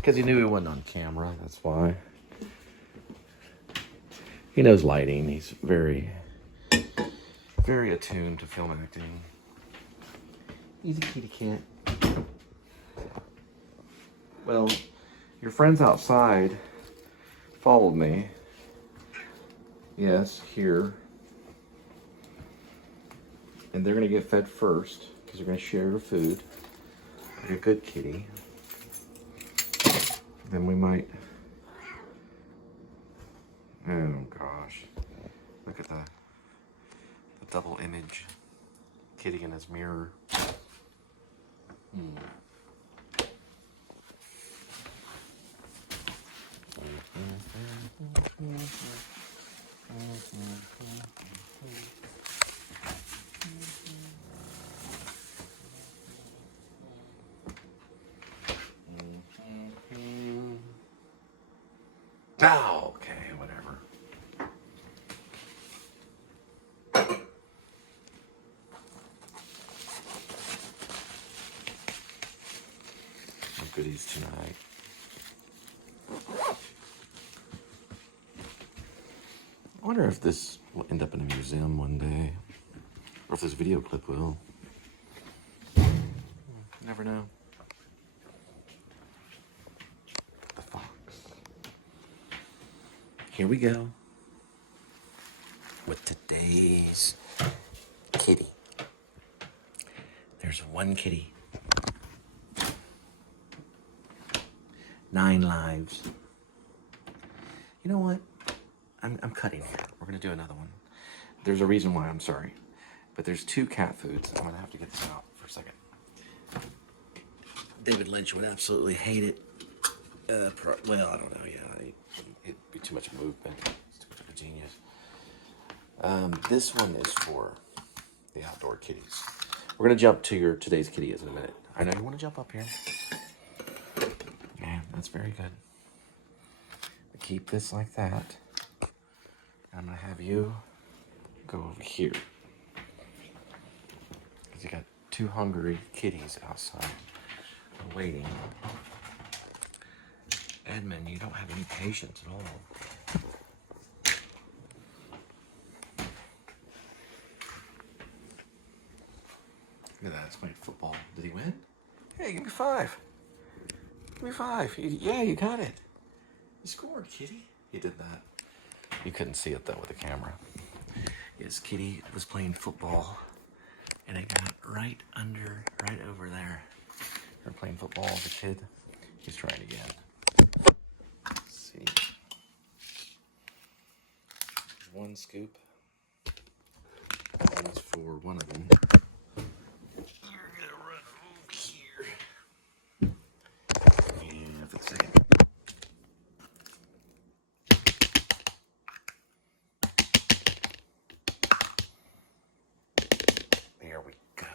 Because he knew he wasn't on camera, that's why. He knows lighting. He's very, very attuned to film acting. He's a kitty cat. Well, your friends outside followed me. Yes, here. And they're going to get fed first because they're going to share your food. Like a good kitty. Then we might... Oh gosh. Look at the double image. Kitty in his mirror. Oh, okay, whatever. No goodies tonight. I wonder if this will end up in a museum one day, or if this video clip will. Never know. The fox. Here we go with today's kitty. There's one kitty. 9 lives. You know what? I'm cutting here. We're gonna do another one. There's a reason why, I'm sorry. But there's 2 cat foods. I'm gonna have to get this out for a second. David Lynch would absolutely hate it. Well, I don't know, yeah. It'd be too much movement. It's too much of a genius. This one is for the outdoor kitties. We're gonna jump to today's kitty in a minute. I know you wanna jump up here. Yeah, that's very good. Keep this like that. I'm gonna have you go over here. Because you got 2 hungry kitties outside waiting. Edmund, you don't have any patience at all. Look at that, he's playing football. Did he win? Hey, give me 5. Give me 5. Yeah, you got it. You scored, kitty. He did that. You couldn't see it though with the camera. Yes, Kitty was playing football and it got right over there. They're playing football as a kid. He's trying again. Let's see. There's 1 scoop. That one's for one of them. You're gonna run over here. And for the second. There we go.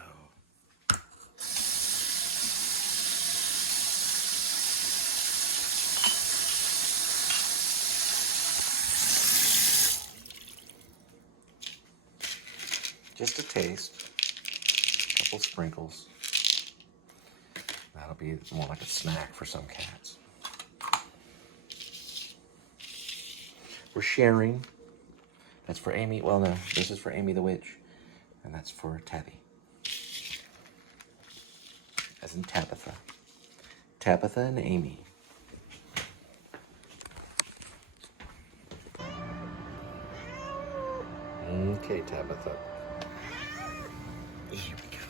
Just a taste. A couple sprinkles. That'll be more like a snack for some cats. We're sharing. That's for Amy. Well, no, this is for Amy the Witch. And that's for Tabby. As in Tabitha. Tabitha and Amy. Okay, Tabitha. Here we go.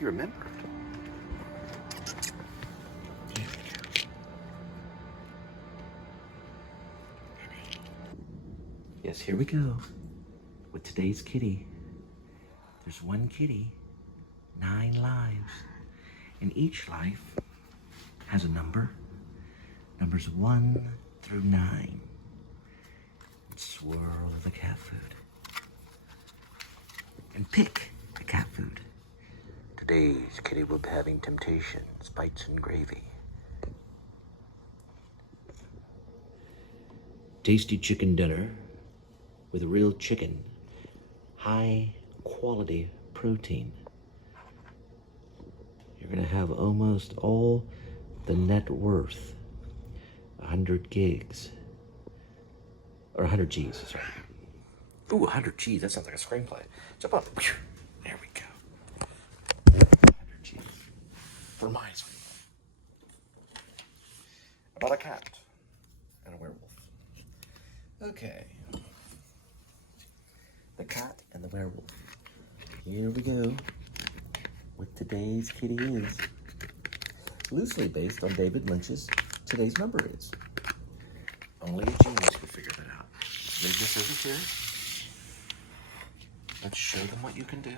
You remembered. Here we go. Yes, here we go. With today's kitty. There's 1 kitty, 9 lives. And each life has a number. Numbers 1 through 9. And swirl the cat food. And pick the cat food. Today's kitty will be having temptations, bites and gravy. Tasty chicken dinner with real chicken. High quality protein. you're gonna have almost all the net worth, 100 gigs, or 100 G's, sorry. Ooh, 100 G's, that sounds like a screenplay. Jump up. There we go. 100 G's. For my screenplay. About a cat and a werewolf. Okay. The cat and the werewolf. Here we go. What today's kitty is. Loosely based on David Lynch's Today's Number Is. Only a genius could figure that out. Leave this over here. Let's show them what you can do.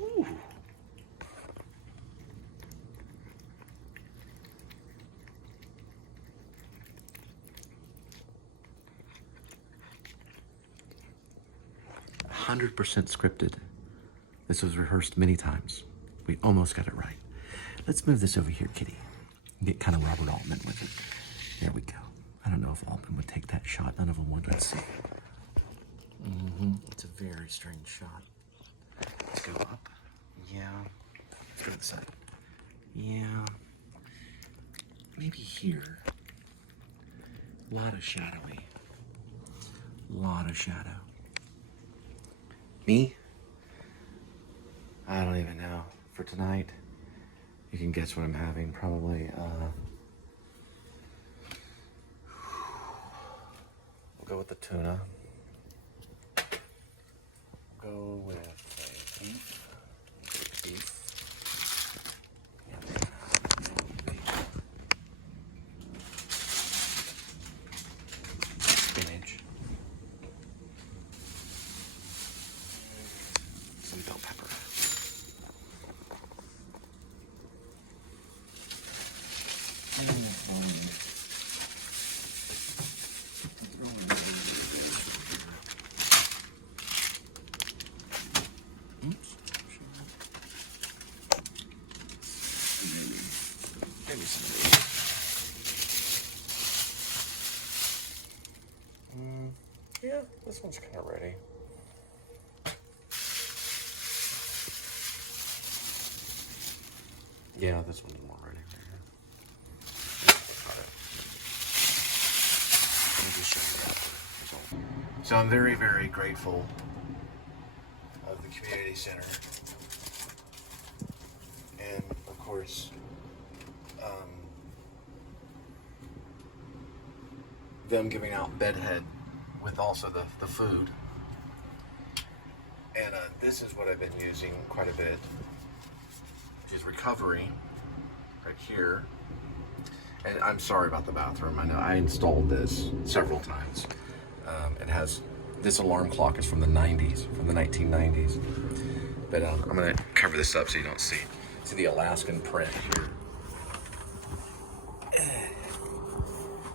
Ooh. "100% scripted. This was rehearsed many times. We almost got it right. Let's move this over here, kitty. Get kind of Robert Altman with it. There we go. I don't know if Altman would take that shot. None of them would. Let's see. It's a very strange shot. Let's go up. Yeah. Let's go to the side. Yeah. Maybe here. A lot of shadowy. A lot of shadow. Me? I don't even know. For tonight, you can guess what I'm having. Probably, we'll go with the tuna. Go with a beef. Spinach. Some bell pepper. Maybe some of these. Yeah, this one's kind of ready. Yeah, this one's more ready. Let me just show you that. So I'm very, very grateful of the community center. And of course, them giving out bedhead with also the food. And this is what I've been using quite a bit, which is Recovery, right here. And I'm sorry about the bathroom. I know I installed this several times. It has, this alarm clock is from the 90s, from the 1990s. But I'm gonna cover this up so you don't see the Alaskan print here.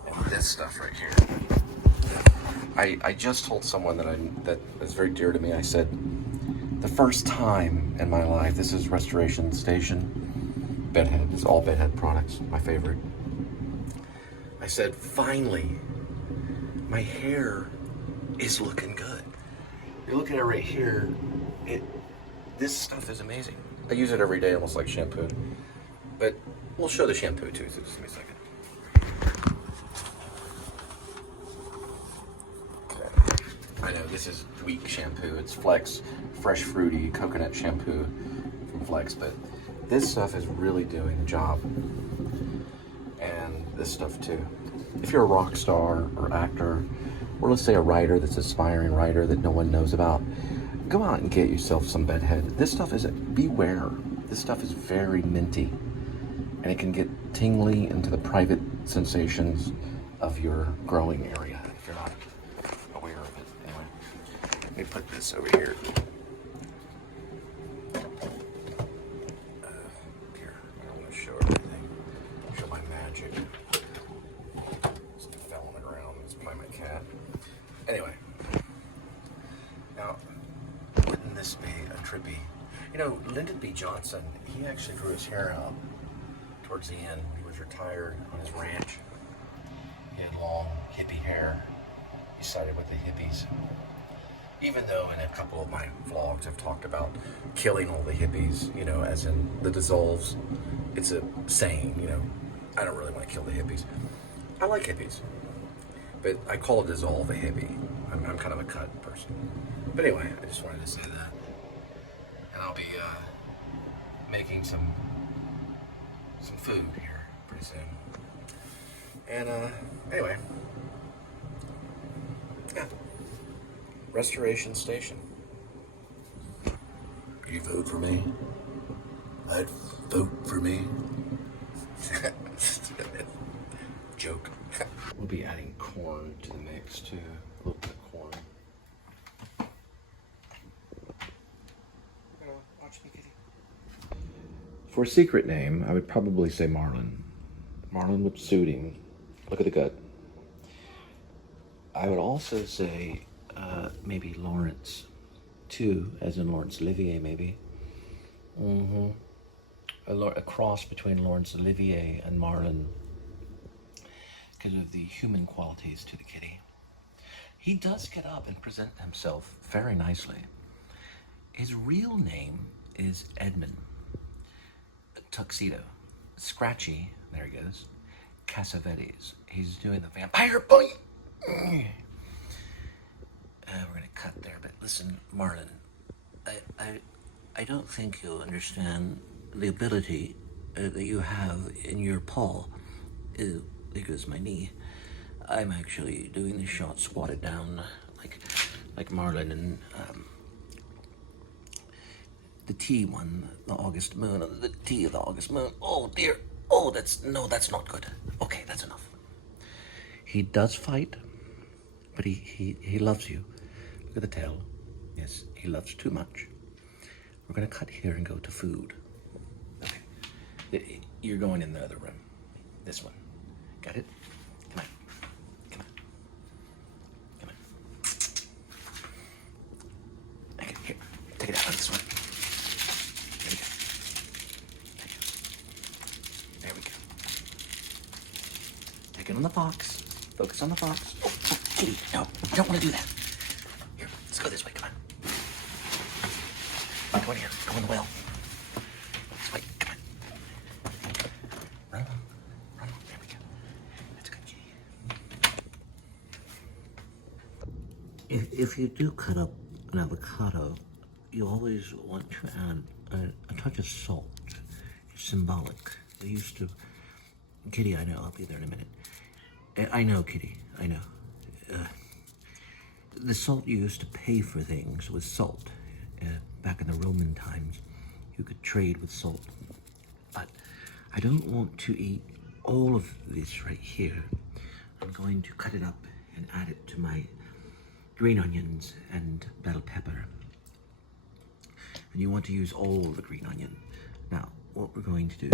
And this stuff right here. I just told someone that is very dear to me. I said, the first time in my life, this is Restoration Station bedhead. It's all bedhead products, my favorite. I said, finally, my hair is looking good. You look at it right here. This stuff is amazing. I use it every day, almost like shampoo. But we'll show the shampoo too, so just give me a second. I know this is weak shampoo. It's Flex Fresh Fruity Coconut Shampoo from Flex, but this stuff is really doing the job. And this stuff too. If you're a rock star or actor, or let's say a writer that's an aspiring writer that no one knows about, go out and get yourself some bedhead. This stuff is, beware. This stuff is very minty, and it can get tingly into the private sensations of your growing area if you're not aware of it. Anyway, let me put this over here. Here, I don't want to show everything. Show my magic. Just fell on the ground. Let's play my cat. Anyway, now wouldn't this be a trippy? You know, Lyndon B. Johnson, he actually grew his hair out towards the end. He was retired on his ranch. He had long hippie hair. He sided with the hippies. Even though in a couple of my vlogs I've talked about killing all the hippies, you know, as in the dissolves. It's a saying, you know, I don't really want to kill the hippies. I like hippies, but I call a dissolve a hippie. I'm kind of a cut person. But anyway, I just wanted to say that. And I'll be making some food here pretty soon. And anyway, yeah. Restoration Station. You vote for me? I'd vote for me. Joke. We'll be adding corn to the mix too. A little bit of corn. Watch me, kitty. For a secret name, I would probably say Marlin. Marlin would suit him. Look at the gut. I would also say maybe Lawrence, too, as in Laurence Olivier, maybe. A cross between Laurence Olivier and Marlin because of the human qualities to the kitty. He does get up and present himself very nicely. His real name is Edmund Tuxedo. Scratchy, there he goes, Cassavetes. He's doing the vampire bite. We're gonna cut there, but listen, Marlin, I don't think you'll understand the ability that you have in your paw. There goes my knee. I'm actually doing the shot squatted down like Marlin and the T one, the August moon, the T of the August moon. Oh dear. Oh, that's not good. Okay, that's enough. He does fight, but he loves you. Look at the tail. Yes, he loves too much. We're gonna cut here and go to food. Okay. You're going in the other room. This one. Got it? Come on. Come on. Come on. Okay, here. Take it out on this one. There we go. Take it on the fox. Focus on the fox. Oh, kitty. No, you don't want to do that. Here, let's go this way. Come on. Go in here. Go in the well. This way. Come on. Run along. Run along. There we go. That's a good kitty. If you do cut up an avocado, you always want to add a touch of salt. It's symbolic. They used to... Kitty, I know. I'll be there in a minute. I know, Kitty. I know. The salt you used to pay for things was salt. Back in the Roman times, you could trade with salt. But I don't want to eat all of this right here. I'm going to cut it up and add it to my green onions and bell pepper. And you want to use all the green onion. Now, what we're going to do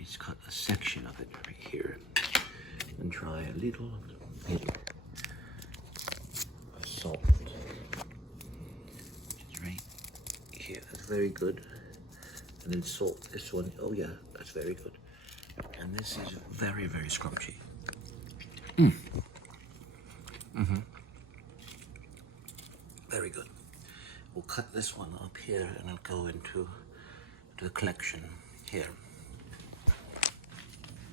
is cut a section of it right here and try a little bit of salt. Just right here. That's very good. And then salt this one. Oh yeah, that's very good. And this is very, very scrumptious. Very good. We'll cut this one up here and it'll go into the collection here.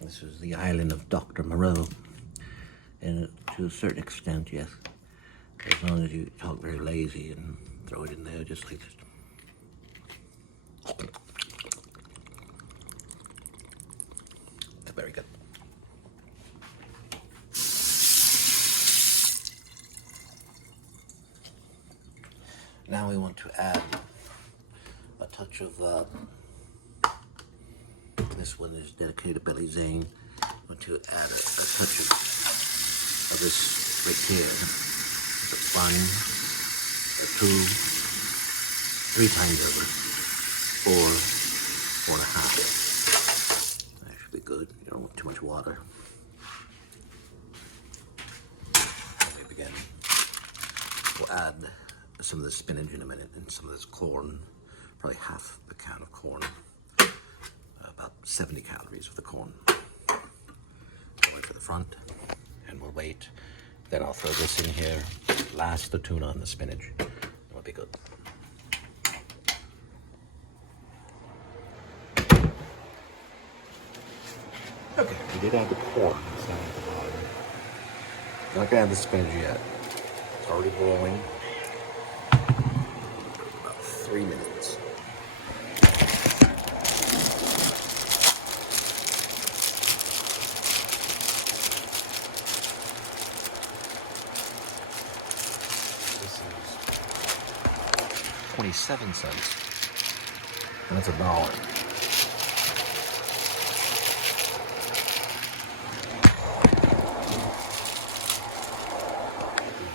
This is the island of Dr. Moreau. And to a certain extent, yes. As long as you talk very lazy and throw it in there just like this. That's very good. Now we want to add a touch of, this one is dedicated to Billy Zane. I want to add a touch of this right here. A 1, a 2, 3 times over, 4, 4.5. That should be good. You don't want too much water. Let me begin. We'll add some of the spinach in a minute and some of this corn, probably half a can of corn, about 70 calories of the corn. We'll wait for the front and we'll wait. Then I'll throw this in here Last the tuna and the spinach. That would be good. Okay, we did add the pork. It's down at the bottom. Not gonna add the spinach yet. It's already boiling. About 3 minutes. This is 27 cents. And that's $1.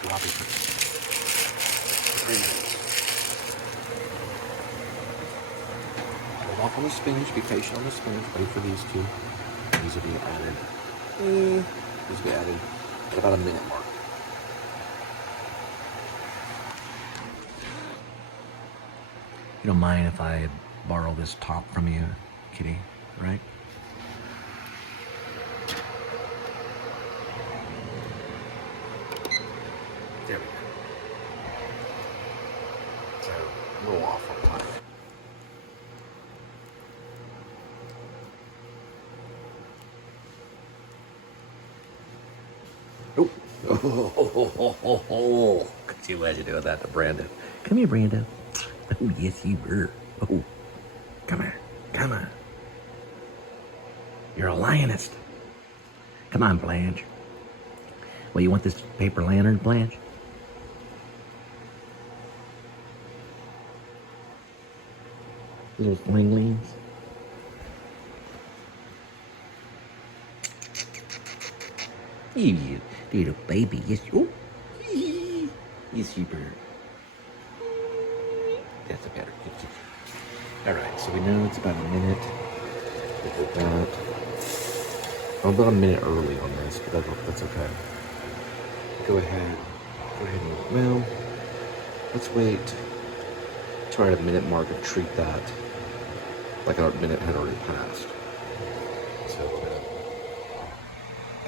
Drop it for 3 minutes. Hold off on the spinach. Be patient on the spinach. Wait for these two. These will be added. These will be added at about a minute mark. You don't mind if I borrow this top from you, kitty, right? There we go. So, roll off on time. Oh. Oh. Could you imagine doing that to Brandon? Come here, Brandon. Oh, yes, you were. Oh, come here. Come on. You're a lionist. Come on, Blanche. Well, you want this paper lantern, Blanche? Little flinglings. You little baby. Yes, oh. Yes, you bird. That's a better picture. Alright, so we know it's about a minute. We did that. I'm about a minute early on this, but that's okay. Go ahead and, well, let's wait till we're at a minute mark and treat that like our minute had already passed. So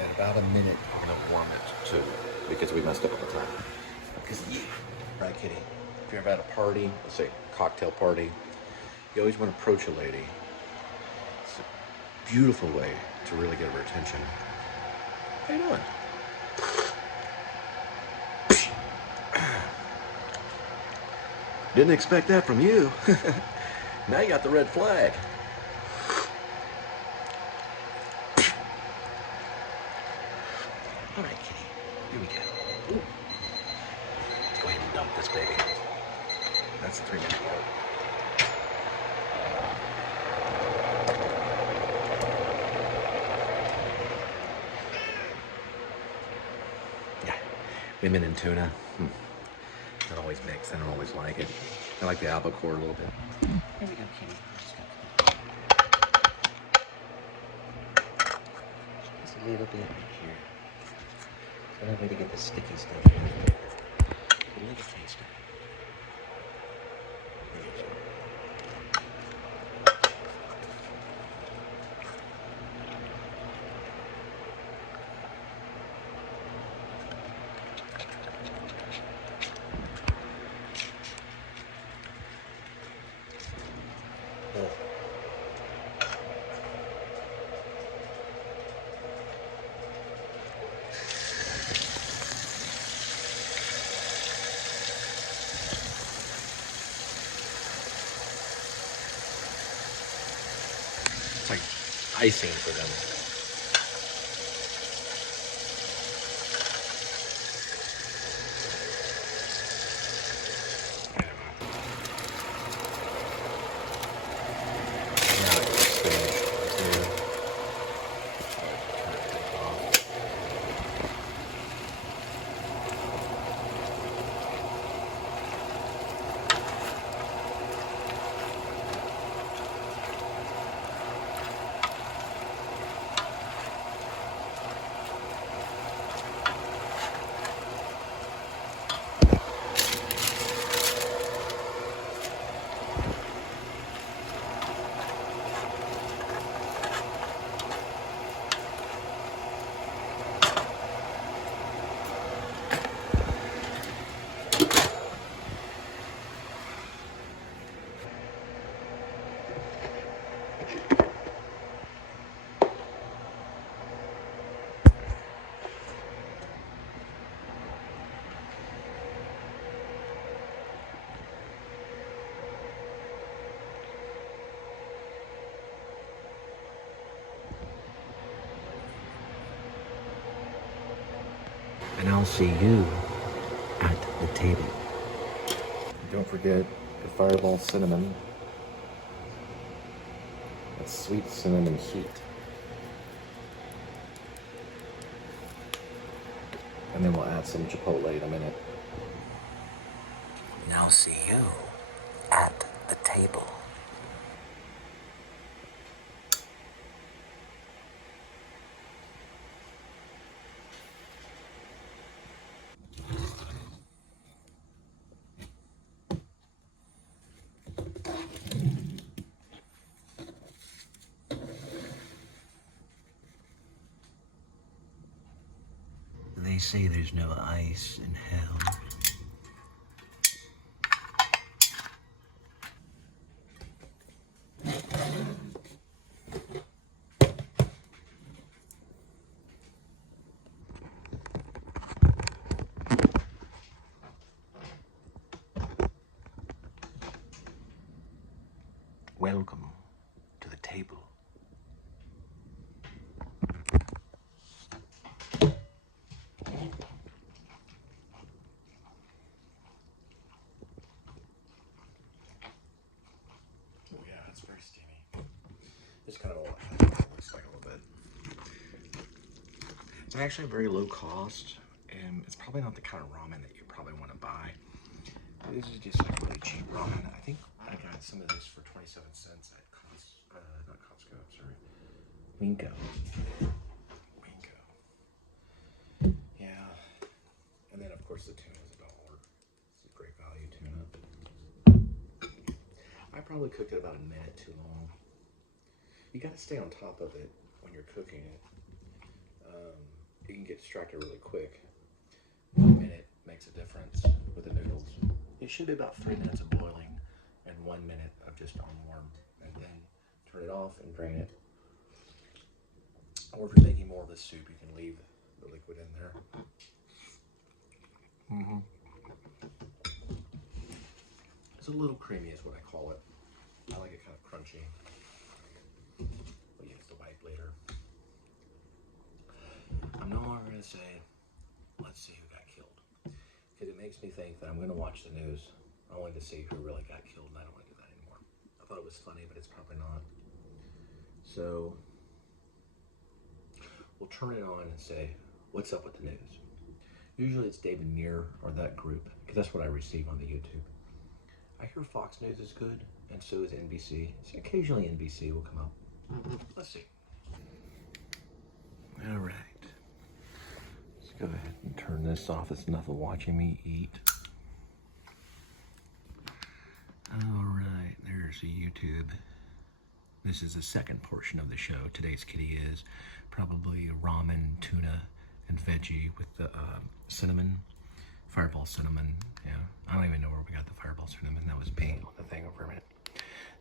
at about a minute, we're gonna warm it too, because we messed up on the time. Because, right, kitty? If you're at a party, let's say cocktail party, you always want to approach a lady. It's a beautiful way to really get her attention. How you doing? Didn't expect that from you. Now you got the red flag. All right, kitty. Here we go. Ooh. Let's go ahead and dump this baby. That's the 3 minute mark. Yeah, women and tuna. Don't always mix. I don't always like it. I like the albacore a little bit. Here we go, kitty. Just a little bit right here. So that way to get the sticky stuff in there. A little taster. It's like icing for them. And I'll see you at the table. Don't forget the Fireball cinnamon. That sweet cinnamon heat. And then we'll add some chipotle in a minute. And I'll see you at the table. They say there's no ice in hell. Welcome to the table. Just kind of looks like a little bit. It's actually very low cost, and it's probably not the kind of ramen that you probably want to buy. This is just like really cheap ramen. I think I got some of this for 27 cents at not Costco, sorry, Winco. Yeah, and then of course the tuna is $1. It's a great value tuna. I probably cooked it about a minute too long. You got to stay on top of it when you're cooking it. You can get distracted really quick. 1 minute makes a difference with the noodles. It should be about 3 minutes of boiling and 1 minute of just on warm. And then turn it off and drain it. Or if you're making more of the soup, you can leave the liquid in there. It's a little creamy is what I call it. I like it kind of crunchy. But you have to wipe later. I'm no longer going to say, let's see who got killed. Because it makes me think that I'm going to watch the news only to see who really got killed, and I don't want to do that anymore. I thought it was funny, but it's probably not. So, we'll turn it on and say, what's up with the news? Usually it's David Muir or that group, because that's what I receive on the YouTube. I hear Fox News is good, and so is NBC. So occasionally NBC will come up. Let's see. All right. Let's go ahead and turn this off. It's enough of watching me eat. All right, there's the YouTube. This is the second portion of the show. Today's kitty is probably ramen, tuna, and veggie with the cinnamon, fireball cinnamon. Yeah, I don't even know where we got the fireball cinnamon. That was me on the thing over a minute.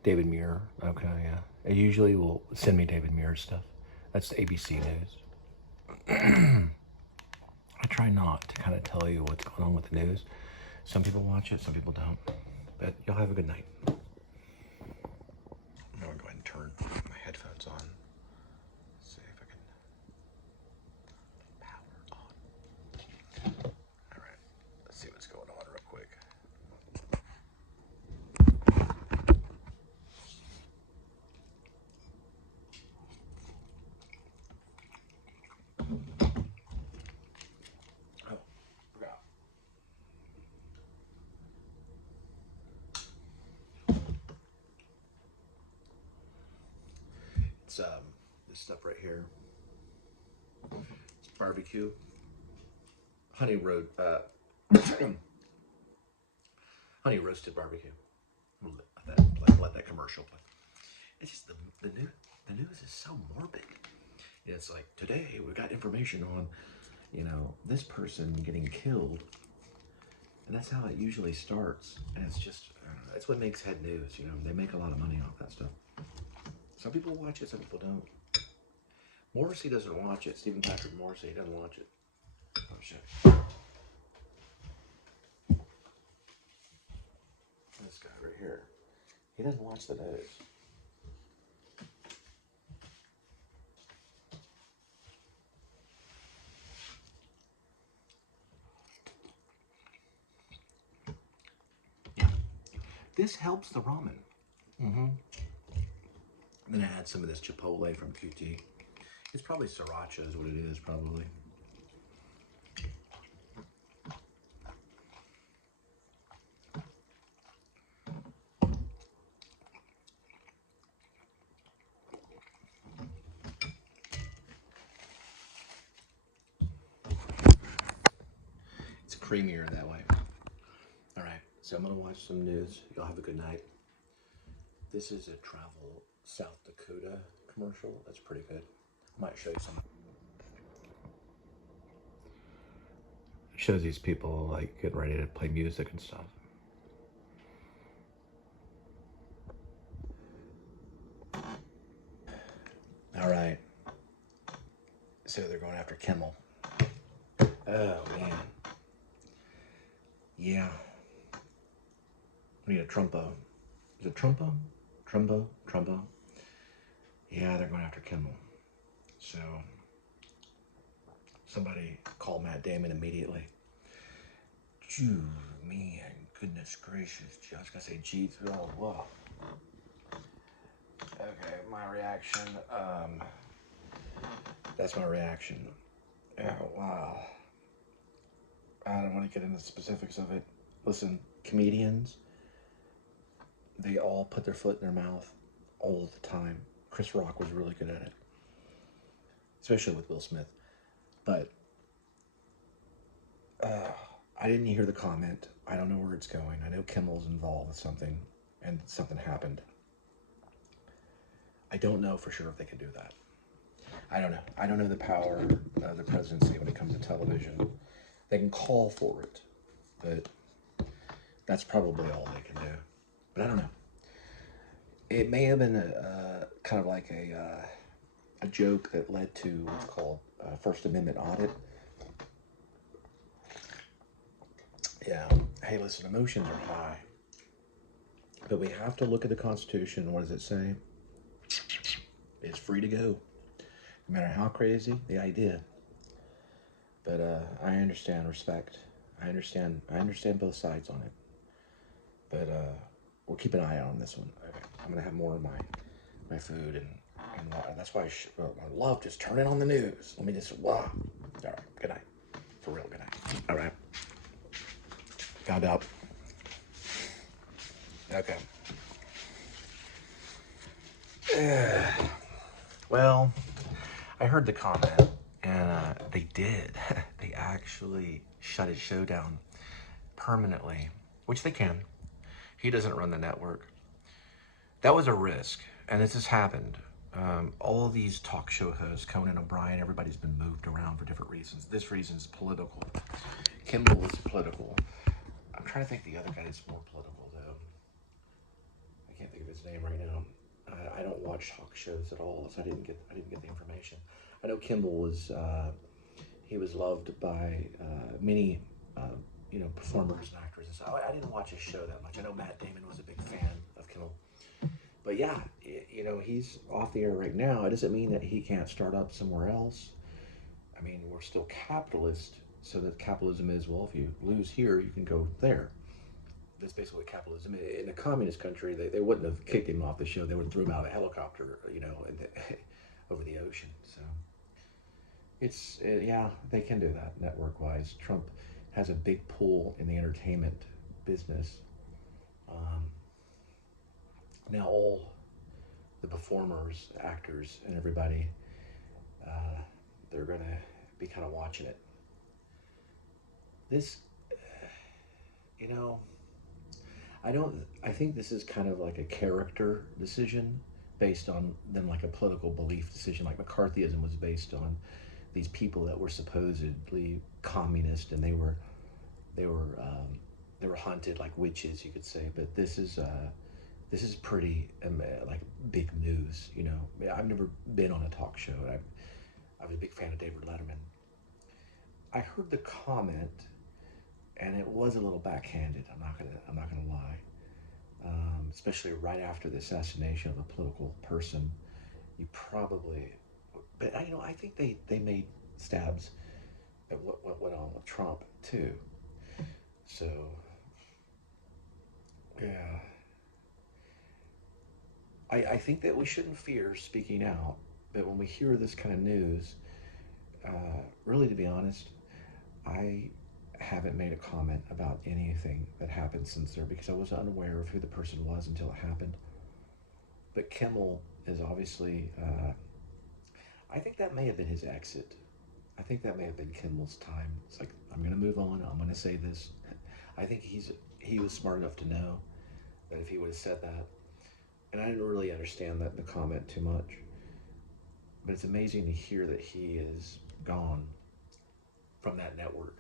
David Muir. Okay, yeah. It usually will send me David Muir stuff. That's the ABC News. I try not to kind of tell you what's going on with the news. Some people watch it, some people don't. But you'll have a good night. I'm going to go ahead and turn my headphones on. See if I can power on. All right, let's see what's going on real quick. Oh, forgot. It's this stuff right here. It's barbecue, honey roasted barbecue. Let that commercial play. It's just the news is so morbid. It's like, today we got information on, this person getting killed, and that's how it usually starts. And it's just, that's what makes head news. They make a lot of money off that stuff. Some people watch it, some people don't. Morrissey doesn't watch it. Stephen Patrick Morrissey, he doesn't watch it. Oh shit. This guy right here, he doesn't watch the news. This helps the ramen. Then I add some of this chipotle from QT. It's probably sriracha is what it is, probably. It's creamier that way. All right, so I'm gonna watch some news. Y'all have a good night. This is a travel South Dakota commercial. That's pretty good. I might show you some. It shows these people like getting ready to play music and stuff. All right. So they're going after Kimmel. Oh man. Yeah. We need a Trumpo. Is it Trumpo? Trumbo? Yeah, they're going after Kimmel. So somebody call Matt Damon immediately. Phew, man, goodness gracious. I was gonna say geez. Oh, wow. Okay, my reaction. That's my reaction. Oh, wow. I don't want to get into the specifics of it. Listen, comedians, they all put their foot in their mouth all the time. Chris Rock was really good at it, especially with Will Smith. But I didn't hear the comment. I don't know where it's going. I know Kimmel's involved with something, and something happened. I don't know for sure if they can do that. I don't know. I don't know the power of the presidency when it comes to television. They can call for it, but that's probably all they can do. But I don't know. It may have been a kind of like a joke that led to what's called First Amendment audit. Yeah. Hey, listen, emotions are high, but we have to look at the Constitution. What does it say? It's free to go, no matter how crazy the idea. But I understand respect. I understand both sides on it. But we'll keep an eye out on this one. Okay. I'm gonna have more of my food and that's why I love just turning on the news. Let me just All right. Good night. For real. Good night. All right. Found out. Okay. Well, I heard the comment, and they did. They actually shut his show down permanently, which they can. He doesn't run the network. That was a risk, and this has happened. All of these talk show hosts, Conan O'Brien, everybody's been moved around for different reasons. This reason is political. Kimmel was political. I'm trying to think the other guy that's more political, though. I can't think of his name right now. I don't watch talk shows at all, so I didn't get the information. I know Kimmel was he was loved by many performers and actors, and so I didn't watch his show that much. I know Matt Damon was a big fan of Kimmel, but yeah, he's off the air right now. It doesn't mean that he can't start up somewhere else. I mean, we're still capitalist, so that capitalism is, well, if you lose here, you can go there. That's basically what capitalism is. In a communist country, they wouldn't have kicked him off the show. They would have threw him out of a helicopter, over the ocean. So yeah, they can do that network-wise. Trump has a big pull in the entertainment business. Now all the performers, actors, and everybody, they're going to be kind of watching it. This, I think this is kind of like a character decision based on then like a political belief decision. Like McCarthyism was based on these people that were supposedly communist, and they were hunted like witches, you could say. But this is pretty like big news. I've never been on a talk show. I was a big fan of David Letterman. I heard the comment, and it was a little backhanded. I'm not gonna lie. Especially right after the assassination of a political person, you probably. But I think they made stabs at what went on with Trump too. So yeah, I think that we shouldn't fear speaking out, but when we hear this kind of news, really, to be honest, I haven't made a comment about anything that happened since there because I was unaware of who the person was until it happened. But Kimmel is obviously, I think that may have been his exit. I think that may have been Kimmel's time. It's like, I'm going to move on. I'm going to say this. I think he was smart enough to know that if he would have said that, and I didn't really understand that in the comment too much, but it's amazing to hear that he is gone from that network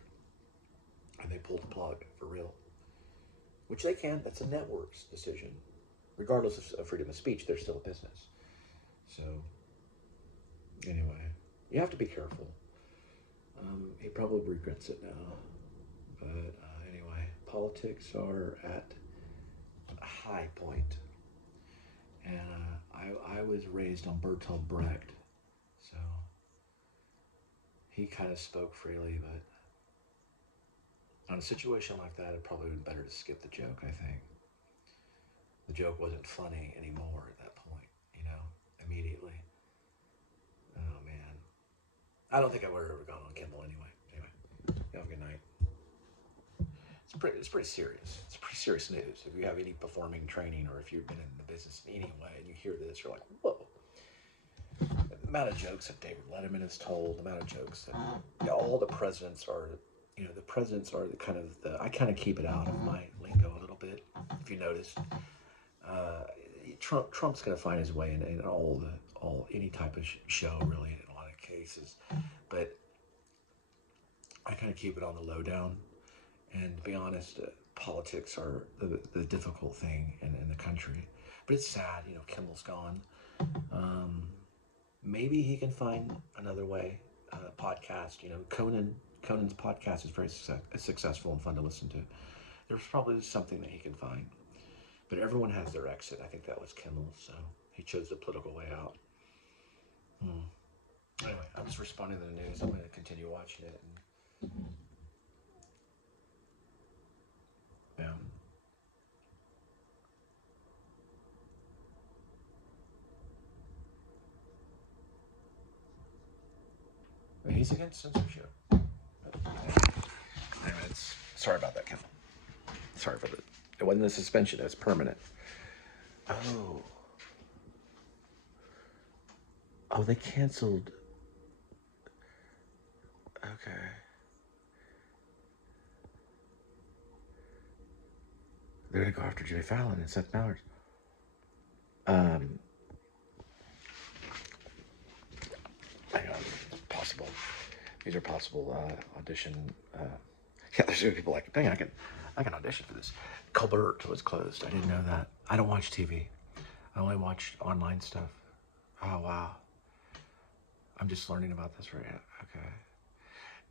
and they pulled the plug for real, which they can. That's a network's decision. Regardless of freedom of speech, they're still a business. So anyway, you have to be careful. He probably regrets it now. But anyway, politics are at a high point. And I was raised on Bertolt Brecht, so he kind of spoke freely, but on a situation like that, it probably would be better to skip the joke, I think. The joke wasn't funny anymore at that point, immediately. Oh, man. I don't think I would have ever gone on Kimmel anyway. Have a good night. It's pretty serious. It's pretty serious news. If you have any performing training or if you've been in the business in any way and you hear this, you're like, whoa. The amount of jokes that David Letterman has told, the amount of jokes that all the presidents are, the presidents are I kind of keep it out of my lingo a little bit, if you noticed. Trump's going to find his way in any type of show, really, in a lot of cases. But I kind of keep it on the lowdown. And to be honest, politics are the difficult thing in the country. But it's sad, Kimmel's gone. Maybe he can find another way. Podcast, Conan's podcast is very successful and fun to listen to. There's probably something that he can find. But everyone has their exit. I think that was Kimmel, so he chose the political way out. Anyway, I'm just responding to the news. I'm going to continue watching it. He's against censorship. Anyway, sorry about that, Kimmel. Sorry for that. It wasn't a suspension. It was permanent. Oh, they canceled. Okay. They're going to go after Jimmy Fallon and Seth Mallard. Hang on. Possible. These are possible audition. Yeah, there's gonna be people like, dang, I can audition for this. Colbert was closed. I didn't know that. I don't watch TV. I only watch online stuff. Oh wow. I'm just learning about this right now.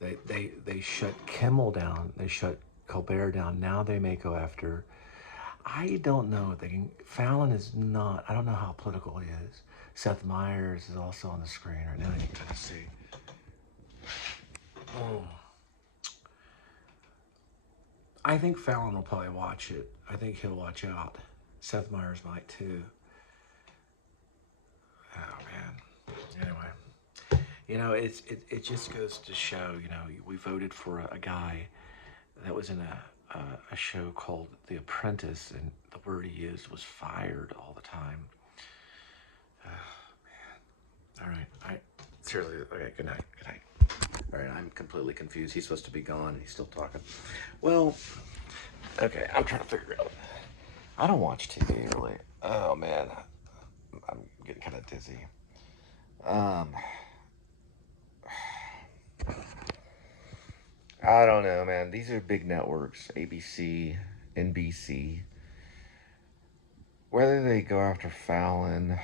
Okay. They shut Kimmel down. They shut Colbert down. Now they may go after. I don't know. Fallon is not. I don't know how political he is. Seth Meyers is also on the screen right now. You can kind of see. I think Fallon will probably watch it. I think he'll watch out. Seth Meyers might too. Oh man. Anyway, it just goes to show. We voted for a guy that was in a show called The Apprentice, and the word he used was fired all the time. Oh, man. All right. Seriously, okay, good night. All right, I'm completely confused. He's supposed to be gone, and he's still talking. Well, okay, I'm trying to figure it out. I don't watch TV, really. Oh, man. I'm getting kind of dizzy. I don't know, man. These are big networks, ABC, NBC. Whether they go after Fallon,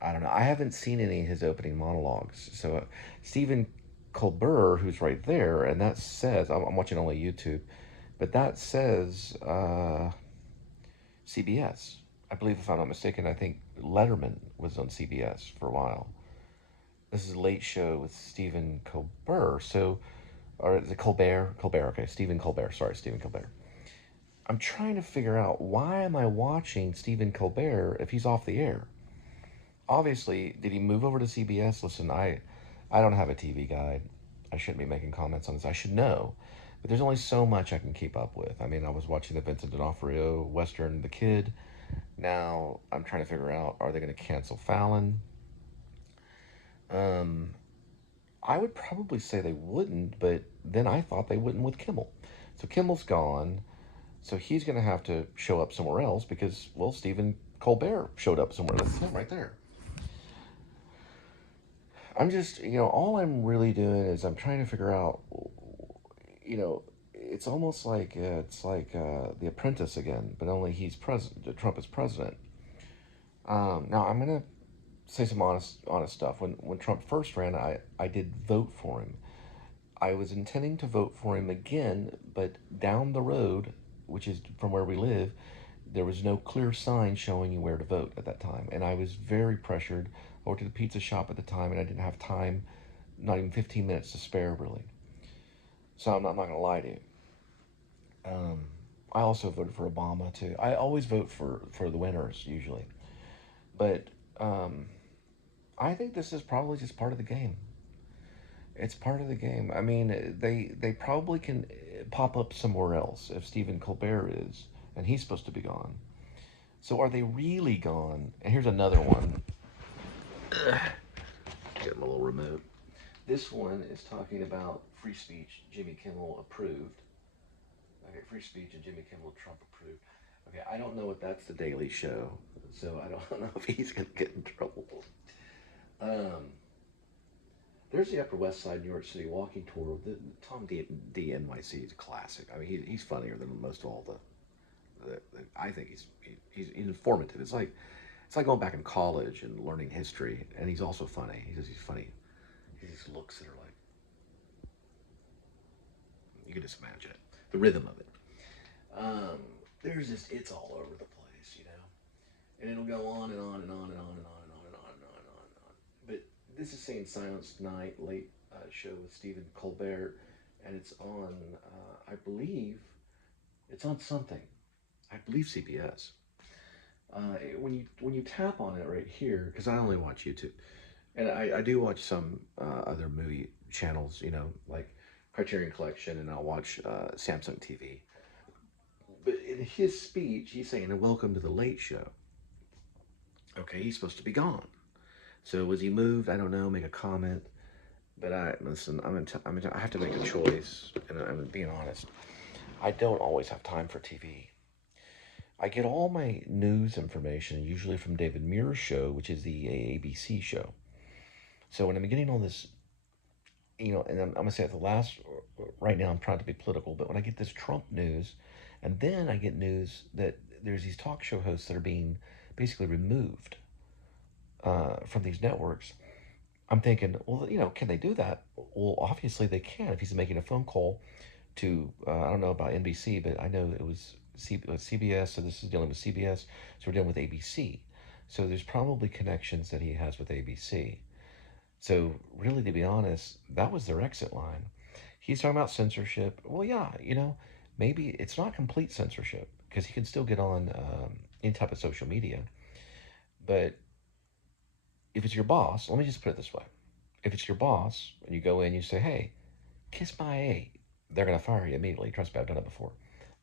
I don't know. I haven't seen any of his opening monologues. So Stephen Colbert, who's right there, and that says, I'm watching only YouTube, but that says CBS. I believe, if I'm not mistaken, I think Letterman was on CBS for a while. This is a Late Show with Stephen Colbert. So, or is it Colbert? Okay, Stephen Colbert. Sorry, Stephen Colbert. I'm trying to figure out, why am I watching Stephen Colbert if he's off the air? Obviously, did he move over to CBS? Listen, I don't have a TV guide. I shouldn't be making comments on this. I should know. But there's only so much I can keep up with. I mean, I was watching the Vincent D'Onofrio Western The Kid. Now I'm trying to figure out, are they going to cancel Fallon? Um, I would probably say they wouldn't, but then I thought they wouldn't with Kimmel. So Kimmel's gone, so he's going to have to show up somewhere else because, well, Stephen Colbert showed up somewhere. That's him right there. I'm just, all I'm really doing is I'm trying to figure out, it's almost like The Apprentice again, but only he's president. Trump is president. Now I'm gonna say some honest stuff. When Trump first ran, I did vote for him. I was intending to vote for him again, but down the road, which is from where we live, there was no clear sign showing you where to vote at that time, and I was very pressured. I worked at the pizza shop at the time, and I didn't have time, not even 15 minutes to spare, really. So I'm not going to lie to you. Um, I also voted for Obama too. I always vote for the winners usually, but um, I think this is probably just part of the game. It's part of the game. I mean, they probably can pop up somewhere else if Stephen Colbert is, and he's supposed to be gone. So are they really gone? And here's another one. Get my little remote. This one is talking about free speech. Jimmy Kimmel approved. Okay, free speech and Jimmy Kimmel, Trump approved. Okay, I don't know if that's the Daily Show, so I don't know if he's gonna get in trouble. Um, there's the Upper West Side New York City walking tour. The Tom D NYC is a classic. I mean, he's funnier than most of all I think he's informative. It's like going back in college and learning history, and he's also funny. He's funny. He has these looks that are like, you can just imagine it, the rhythm of it. Um, there's just, it's all over the place, and it'll go on and on and on and on and on and on and on and on and on and on. But this is saying Silence Night, late show with Stephen Colbert, and it's on, I believe, it's on something. I believe CBS. When you tap on it right here, because I only watch YouTube, and I do watch some other movie channels, like Criterion Collection, and I'll watch Samsung TV. But in his speech, he's saying, "Welcome to the Late Show." Okay, he's supposed to be gone. So was he moved? I don't know. Make a comment. But listen. I have to make a choice, and I'm being honest. I don't always have time for TV. I get all my news information usually from David Muir's show, which is the ABC show. So when I'm getting all this, and I'm gonna say at the last, right now I'm trying to be political, but when I get this Trump news, and then I get news that there's these talk show hosts that are being basically removed from these networks, I'm thinking, well, can they do that? Well, obviously they can if he's making a phone call to, I don't know about NBC, but I know it was CBS, so this is dealing with CBS, so we're dealing with ABC. So there's probably connections that he has with ABC. So really, to be honest, that was their exit line. He's talking about censorship. Well, yeah, maybe it's not complete censorship because he can still get on any type of social media. But if it's your boss, let me just put it this way. If it's your boss and you go in, you say, hey, kiss my A, they're going to fire you immediately. Trust me, I've done it before.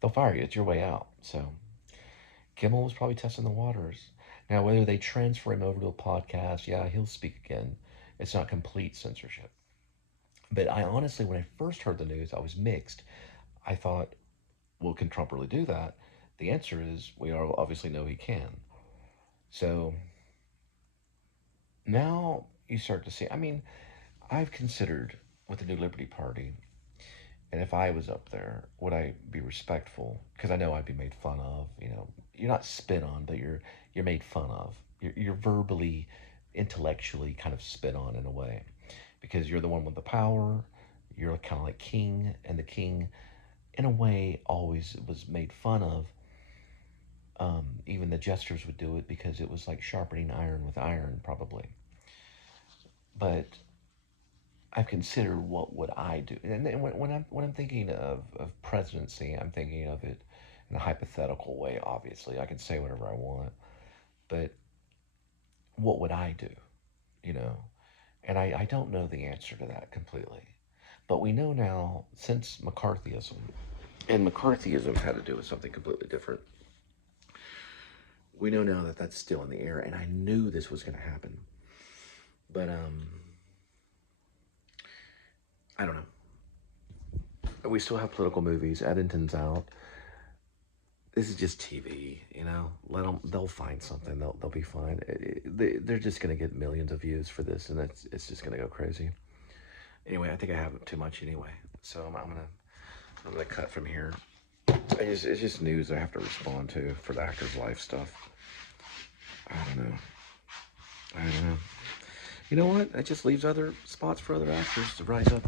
They'll fire you. It's your way out. So Kimmel was probably testing the waters. Now, whether they transfer him over to a podcast, yeah, he'll speak again. It's not complete censorship. But I honestly, when I first heard the news, I was mixed. I thought, well, can Trump really do that? The answer is we obviously know he can. So now you start to see, I mean, I've considered with the New Liberty Party, and if I was up there, would I be respectful? Because I know I'd be made fun of. You're not spit on, but you're made fun of. You're verbally, intellectually kind of spit on in a way, because you're the one with the power. You're kind of like king, and the king, in a way, always was made fun of. Even the jesters would do it because it was like sharpening iron with iron, probably. But I've considered what would I do, and when I'm thinking of presidency, I'm thinking of it in a hypothetical way, obviously. I can say whatever I want. But what would I do? You know? And I don't know the answer to that completely. But we know now, since McCarthyism, and McCarthyism had to do with something completely different, we know now that that's still in the air, and I knew this was going to happen. But, I don't know. We still have political movies. Eddington's out. This is just TV, you know. Let them. They'll find something. They'll be fine. They're just gonna get millions of views for this, and it's just gonna go crazy. Anyway, I think I have too much anyway, so I'm gonna cut from here. It's just news I have to respond to for the actor's life stuff. I don't know. You know what? It just leaves other spots for other actors to rise up.